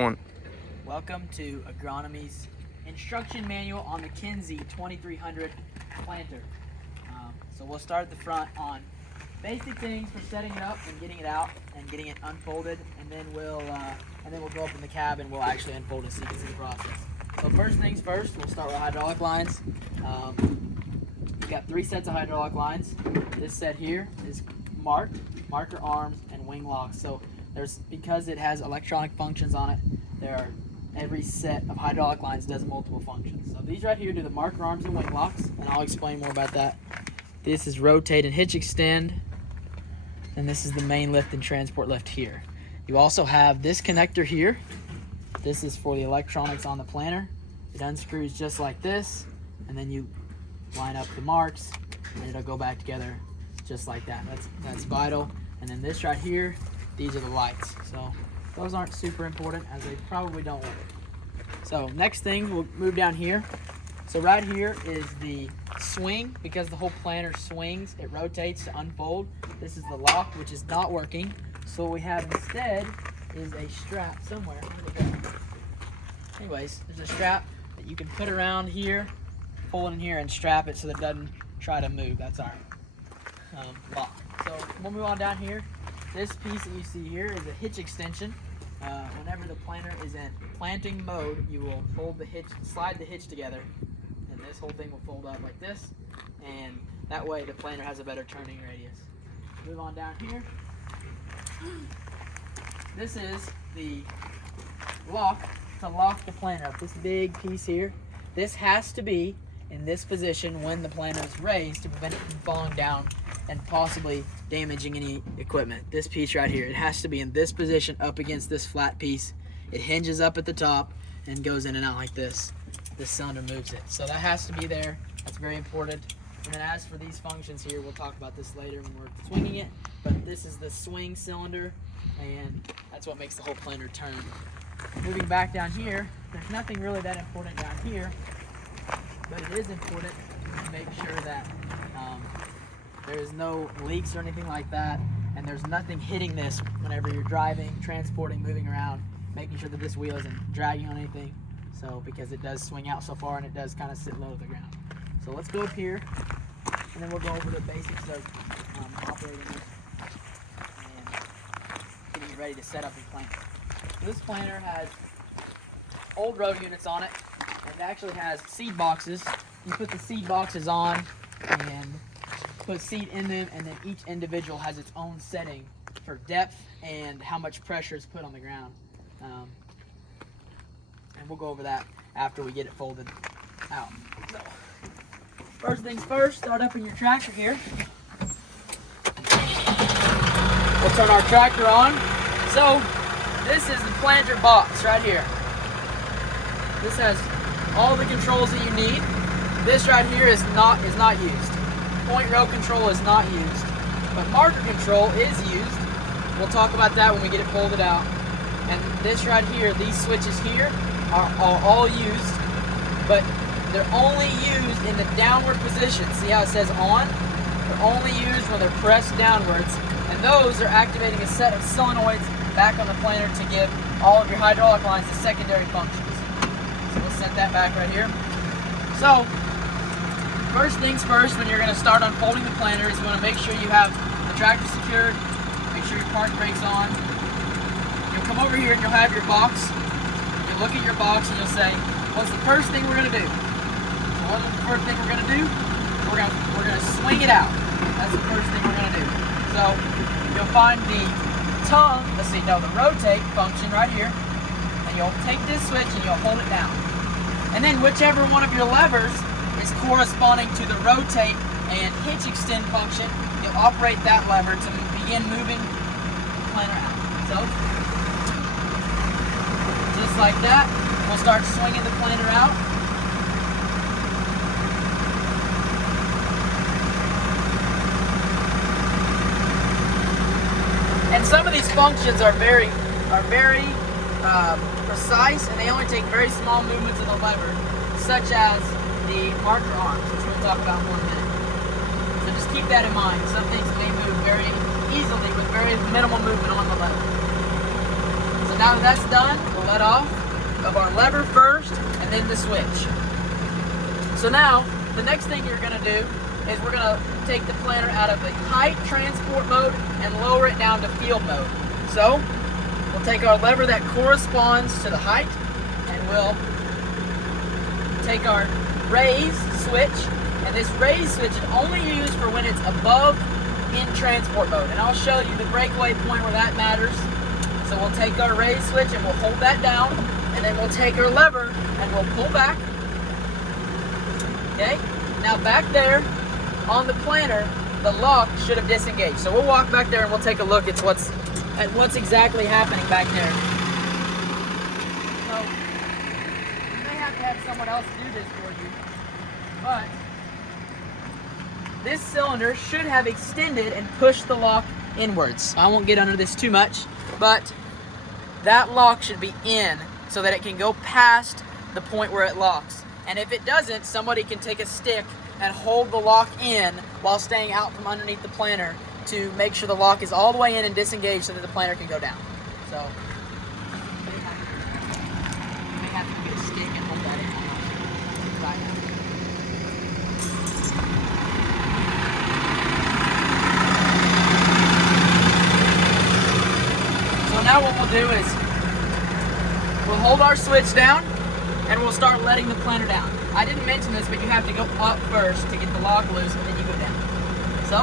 One. Welcome to Agronomy's instruction manual on the Kinze 2300 planter. So we'll start at the front on basic things for setting it up and getting it out and getting it unfolded, and then we'll go up in the cab and we'll actually unfold it so you can see the process. So first things first, we'll start with hydraulic lines. We've got 3 sets of hydraulic lines. This set here is marker arms, and wing locks. So because it has electronic functions on it, every set of hydraulic lines does multiple functions. So these right here do the marker arms and wing locks, and I'll explain more about that. This is rotate and hitch extend, and this is the main lift and transport lift here. You also have this connector here. This is for the electronics on the planter. It unscrews just like this, and then you line up the marks, and it'll go back together just like that. That's vital. And then this right here, these are the lights. So those aren't super important, as they probably don't work. So next thing, we'll move down here. So right here is the swing. Because the whole planter swings, it rotates to unfold. This is the lock, which is not working. So what we have instead is a strap somewhere. Where'd it go? Anyways, there's a strap that you can put around here, pull it in here, and strap it so that it doesn't try to move. That's our lock. So we'll move on down here. This piece that you see here is a hitch extension. Whenever the planter is in planting mode, you will fold the hitch, slide the hitch together, and this whole thing will fold up like this, and that way the planter has a better turning radius. Move on down here. This is the lock to lock the planter up. This big piece here. This has to be in this position when the planter is raised to prevent it from falling down and possibly damaging any equipment. This piece right here, it has to be in this position up against this flat piece. It hinges up at the top and goes in and out like this. This cylinder moves it. So that has to be there. That's very important. And then as for these functions here, we'll talk about this later when we're swinging it, but this is the swing cylinder, and that's what makes the whole planter turn. Moving back down here, there's nothing really that important down here, but it is important to make sure that there's no leaks or anything like that, and there's nothing hitting this whenever you're driving, transporting, moving around, making sure that this wheel isn't dragging on anything. So because it does swing out so far and it does kind of sit low to the ground. So let's go up here, and then we'll go over the basics of operating this and getting ready to set up your planter. This planter has old row units on it, and it actually has seed boxes. You put the seed boxes on and put seed in them, and then each individual has its own setting for depth and how much pressure is put on the ground. And we'll go over that after we get it folded out. So, first things first, start up in your tractor here. We'll turn our tractor on. So this is the planter box right here. This has all the controls that you need. This right here is not used. Point row control is not used, but marker control is used. We'll talk about that when we get it folded out. And this right here, these switches here are all used, but they're only used in the downward position. See how it says on? They're only used when they're pressed downwards, and those are activating a set of solenoids back on the planter to give all of your hydraulic lines the secondary functions. So we'll set that back right here. So first things first, when you're going to start unfolding the planter, is you want to make sure you have the tractor secured, make sure your park brake's on. You'll come over here and you'll have your box. You'll look at your box and you'll say, what's the first thing we're going to do? So what's the first thing we're going to do? We're going to swing it out. That's the first thing we're going to do. So you'll find the the rotate function right here, and you'll take this switch and you'll hold it down. And then whichever one of your levers is corresponding to the rotate and hitch extend function, you'll operate that lever to begin moving the planter out. So, just like that, we'll start swinging the planter out. And some of these functions are very precise, and they only take very small movements of the lever, such as the marker arms, which we'll talk about more in a minute. So just keep that in mind. Some things may move very easily with very minimal movement on the lever. So now that that's done, we'll let off of our lever first and then the switch. So now, the next thing you're gonna do is we're gonna take the planter out of the height transport mode and lower it down to field mode. So, we'll take our lever that corresponds to the height and we'll take our raise switch, and this raise switch is only used for when it's above in transport mode. And I'll show you the breakaway point where that matters. So we'll take our raise switch and we'll hold that down, and then we'll take our lever and we'll pull back. Okay, now back there on the planter, the lock should have disengaged. So we'll walk back there and we'll take a look at what's exactly happening back there. So you may have to have someone else do this for you, but this cylinder should have extended and pushed the lock inwards. I won't get under this too much, but that lock should be in so that it can go past the point where it locks. And if it doesn't, somebody can take a stick and hold the lock in while staying out from underneath the planter to make sure the lock is all the way in and disengaged so that the planter can go down. So you may have to get a stick and hold that in. Right now. So now what we'll do is we'll hold our switch down and we'll start letting the planter down. I didn't mention this, but you have to go up first to get the lock loose, and then you go down. So,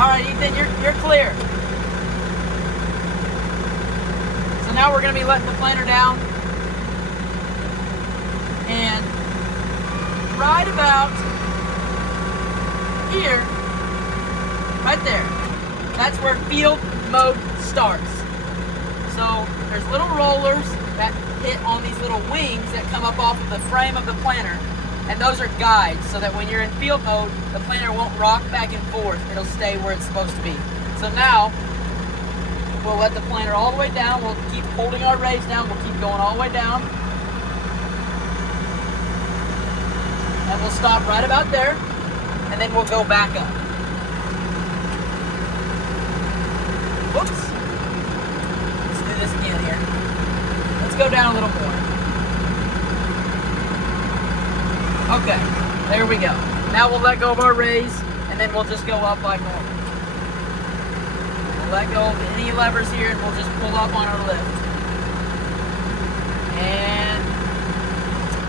all right, Ethan, you're clear. So now we're going to be letting the planter down, and right about here, right there, that's where field mode starts. So there's little rollers that hit on these little wings that come up off of the frame of the planter, and those are guides so that when you're in field mode, the planter won't rock back and forth. It'll stay where it's supposed to be. So now we'll let the planter all the way down. We'll keep holding our raise down. We'll keep going all the way down, and we'll stop right about there, and then we'll go back up. Whoops. This again here. Let's go down a little more. Okay, there we go. Now we'll let go of our raise, and then we'll just go up like normal. We'll let go of any levers here, and we'll just pull up on our lift. And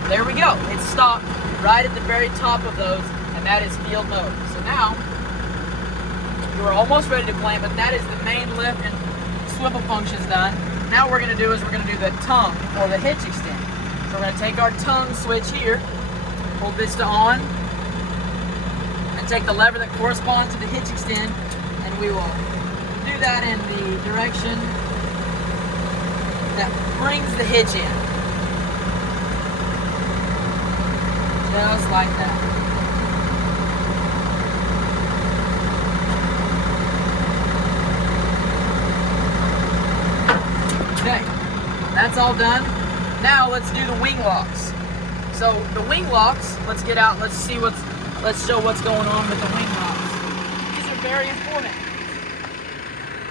there we go. It stopped right at the very top of those, and that is field mode. So now, you are almost ready to plant, but that is the main lift and swivel functions done. Now what we're going to do is we're going to do the tongue or the hitch extend. So we're going to take our tongue switch here, hold this to on, and take the lever that corresponds to the hitch extend, and we will do that in the direction that brings the hitch in. Just like that. Okay, that's all done. Now let's do the wing locks. So the wing locks, let's get out, let's show what's going on with the wing locks. These are very important.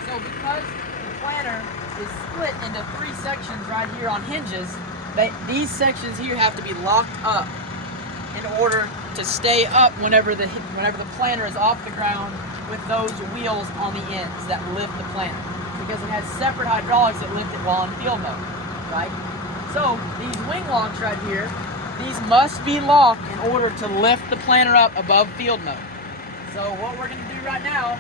So because the planter is split into 3 sections right here on hinges, these sections here have to be locked up in order to stay up whenever the planter is off the ground with those wheels on the ends that lift the planter. Because it has separate hydraulics that lift it while in field mode, right? So these wing locks right here, these must be locked in order to lift the planter up above field mode. So what we're going to do right now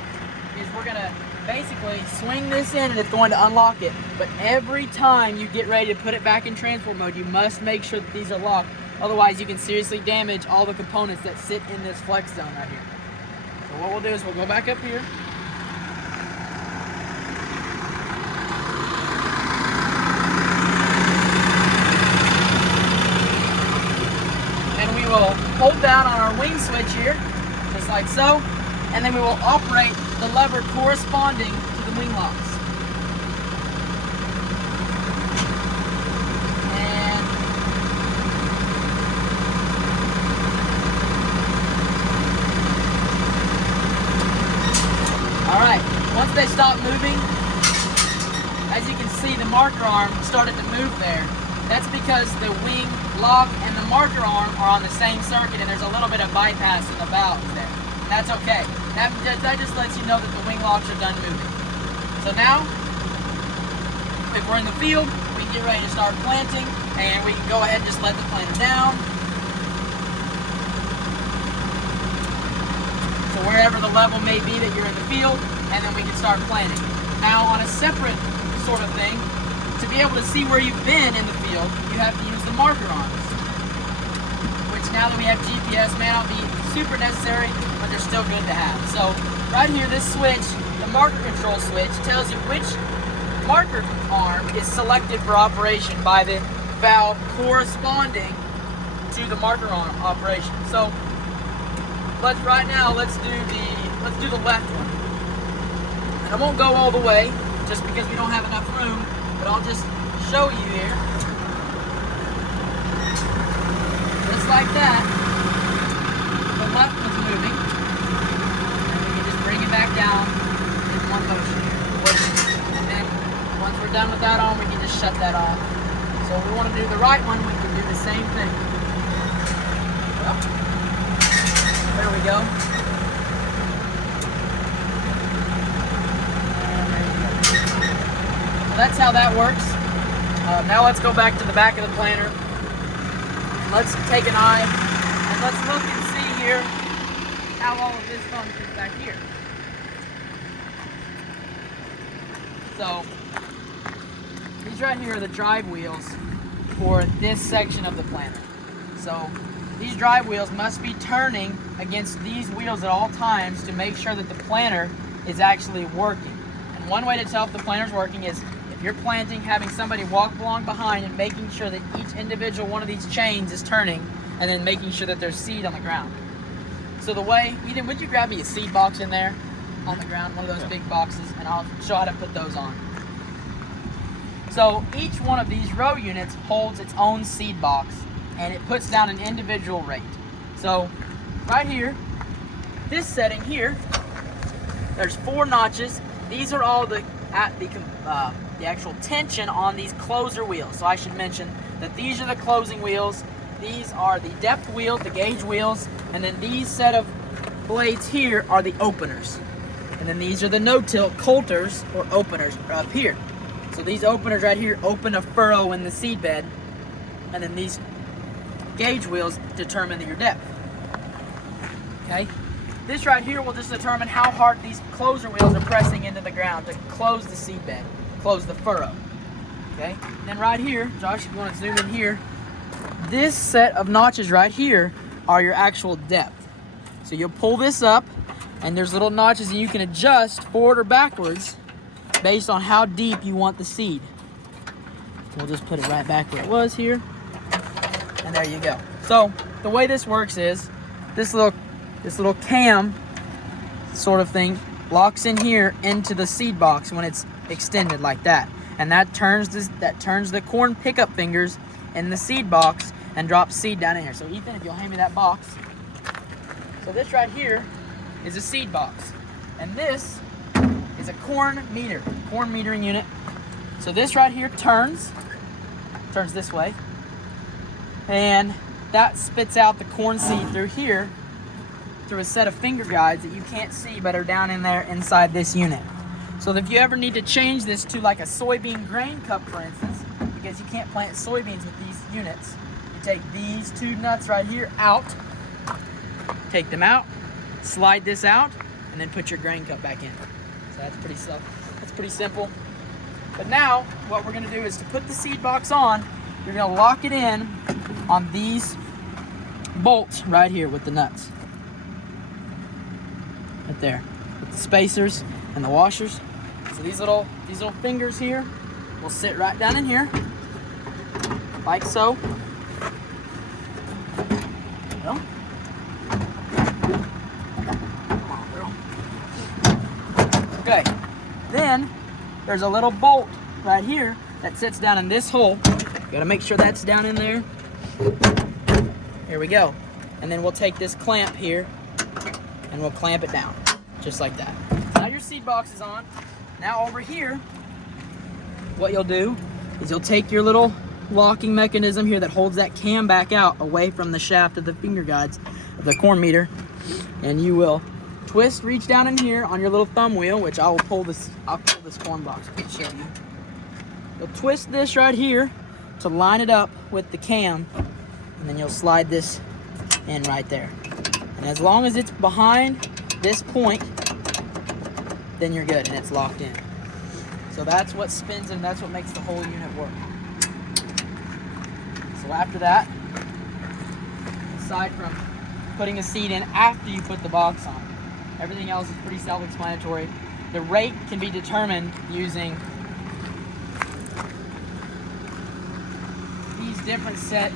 is we're going to basically swing this in and it's going to unlock it. But every time you get ready to put it back in transport mode, you must make sure that these are locked. Otherwise, you can seriously damage all the components that sit in this flex zone right here. So what we'll do is we'll go back up here. We'll hold down on our wing switch here, just like so, and then we will operate the lever corresponding to the wing locks. And all right, once they stop the marker arm started to move there. That's because the wing lock and the marker arm are on the same circuit, and there's a little bit of bypass in the valves there. And that's okay. That just lets you know that the wing locks are done moving. So now, if we're in the field, we can get ready to start planting, and we can go ahead and just let the planter down. So wherever the level may be that you're in the field, and then we can start planting. Now on a separate sort of thing, to be able to see where you've been in the field, you have to use the marker arms, which now that we have GPS may not be super necessary, but they're still good to have. So right here, this switch, the marker control switch, tells you which marker arm is selected for operation by the valve corresponding to the marker arm operation. So let's do the left one. And I won't go all the way just because we don't have enough room, but I'll just show you here. Just like that, the left one's moving, and we can just bring it back down in one motion here. And then once we're done with that on, we can just shut that off. So if we want to do the right one, we can do the same thing. Well, there we go. That's how that works. Now let's go back to the back of the planter. Let's take an eye and let's look and see here how all of this functions back here. So these right here are the drive wheels for this section of the planter. So these drive wheels must be turning against these wheels at all times to make sure that the planter is actually working. And one way to tell if the planter's working is if you're planting, having somebody walk along behind and making sure that each individual one of these chains is turning, and then making sure that there's seed on the ground. So the way, Ethan, would you grab me a seed box in there on the ground, one of those big boxes, and I'll show how to put those on. So each one of these row units holds its own seed box, and it puts down an individual rate. So right here, this setting here, there's 4 notches. These are all the actual tension on these closer wheels. So I should mention that these are the closing wheels, these are the depth wheels, the gauge wheels, and then these set of blades here are the openers. And then these are the no-tilt coulters or openers up here. So these openers right here open a furrow in the seed bed, and then these gauge wheels determine your depth. Okay? This right here will just determine how hard these closer wheels are pressing into the ground to close the seed bed, close the furrow. Okay? And then right here, Josh, if you want to zoom in here, this set of notches right here are your actual depth. So you'll pull this up, and there's little notches, and you can adjust forward or backwards based on how deep you want the seed. We'll just put it right back where it was here, and there you go. So the way this works is this little cam sort of thing locks in here into the seed box when it's extended like that, and that turns the corn pickup fingers in the seed box and drops seed down in here. So Ethan, if you'll hand me that box. So this right here is a seed box, and this is a corn metering unit. So this right here turns this way, and that spits out the corn seed through here through a set of finger guides that you can't see but are down in there inside this unit. So if you ever need to change this to like a soybean grain cup, for instance, because you can't plant soybeans with these units, you take these 2 nuts right here out, take them out, slide this out, and then put your grain cup back in. So that's pretty simple. But now what we're going to do is to put the seed box on, you're going to lock it in on these bolts right here with the nuts. Right there, with the spacers and the washers. So these little fingers here will sit right down in here, like so. Well, come on, girl. Okay, then there's a little bolt right here that sits down in this hole. You gotta make sure that's down in there. Here we go. And then we'll take this clamp here and we'll clamp it down, just like that. Now your seed box is on. Now over here, what you'll do is you'll take your little locking mechanism here that holds that cam back out away from the shaft of the finger guides of the corn meter, and you will reach down in here on your little thumb wheel, which I'll pull this corn box to show you. You'll twist this right here to line it up with the cam, and then you'll slide this in right there. And as long as it's behind this point, then you're good and it's locked in. So that's what spins and that's what makes the whole unit work. So after that, aside from putting a seat in after you put the box on, everything else is pretty self-explanatory. The rate can be determined using these different set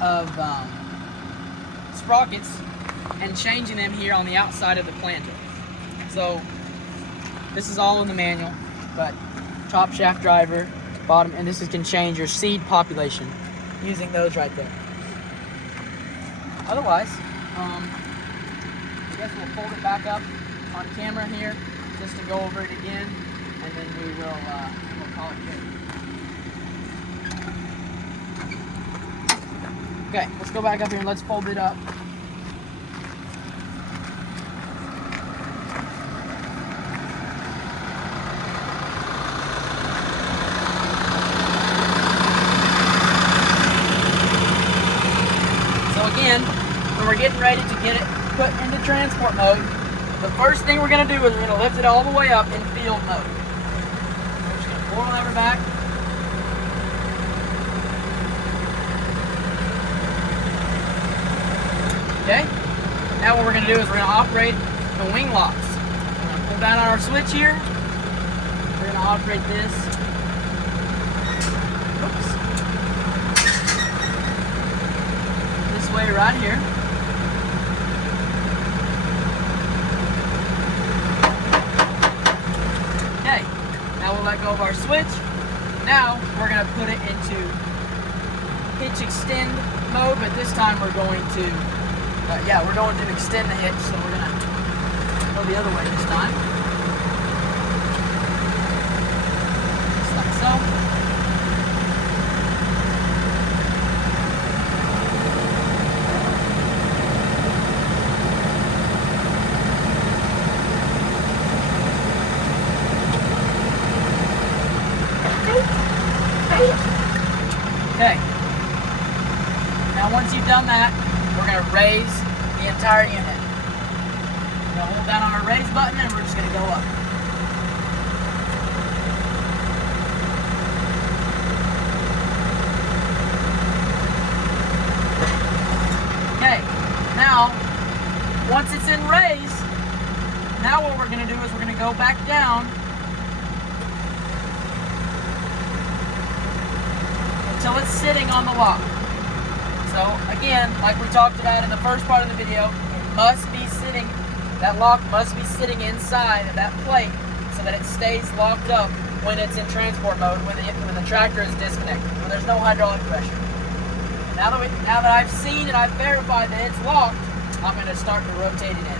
of sprockets and changing them here on the outside of the planter. So this is all in the manual, but top shaft driver, bottom, and this can change your seed population using those right there. Otherwise, I guess we'll fold it back up on camera here just to go over it again, and then we'll call it good. Okay, let's go back up here and let's fold it up. So again, when we're getting ready to get it put into transport mode, the first thing we're going to do is we're going to lift it all the way up in field mode. We're just going to pull the lever back. Okay, now what we're going to do is we're going to operate the wing locks. We're going to pull down on our switch here. We're going to operate this. Oops. This way right here. Okay, now we'll let go of our switch. Now we're going to put it into hitch extend mode, but this time we're going to we're going to extend the hitch, so we're going to go the other way this time. Just like so. Okay. Now once you've done that, we're going to raise the entire unit. We're going to hold down on our raise button and we're just going to go up. Okay, now once it's in raise, now what we're going to do is we're going to go back down until it's sitting on the lock. So again, like we talked about in the first part of the video, it must be sitting, that lock must be sitting inside of that plate so that it stays locked up when it's in transport mode, when the tractor is disconnected, when there's no hydraulic pressure. Now that I've seen and I've verified that it's locked, I'm going to start to rotate it in.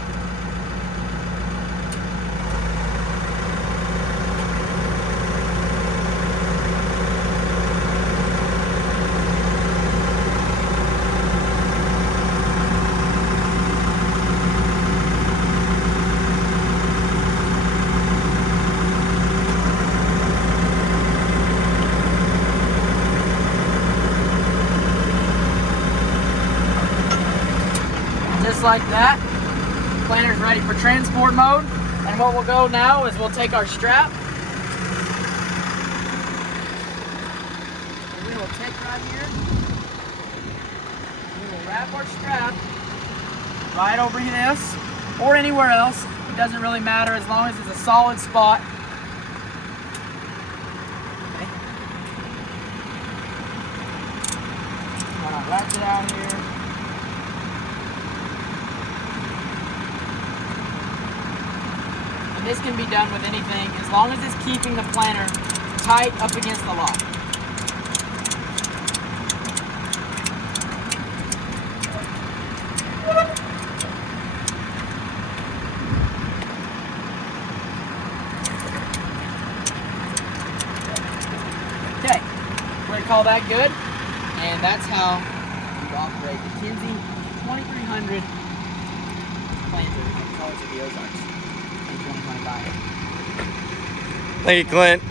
Just like that, planter's ready for transport mode. And what we'll go now is we'll take our strap. We will take right here. We will wrap our strap right over this or anywhere else. It doesn't really matter as long as it's a solid spot. Okay. I'll wrap it out here. This can be done with anything as long as it's keeping the planter tight up against the lock. we're gonna call that good. And that's how we operate the Kinze 2300 planter of Colors of the Ozarks in 2025. Thank you, Clint.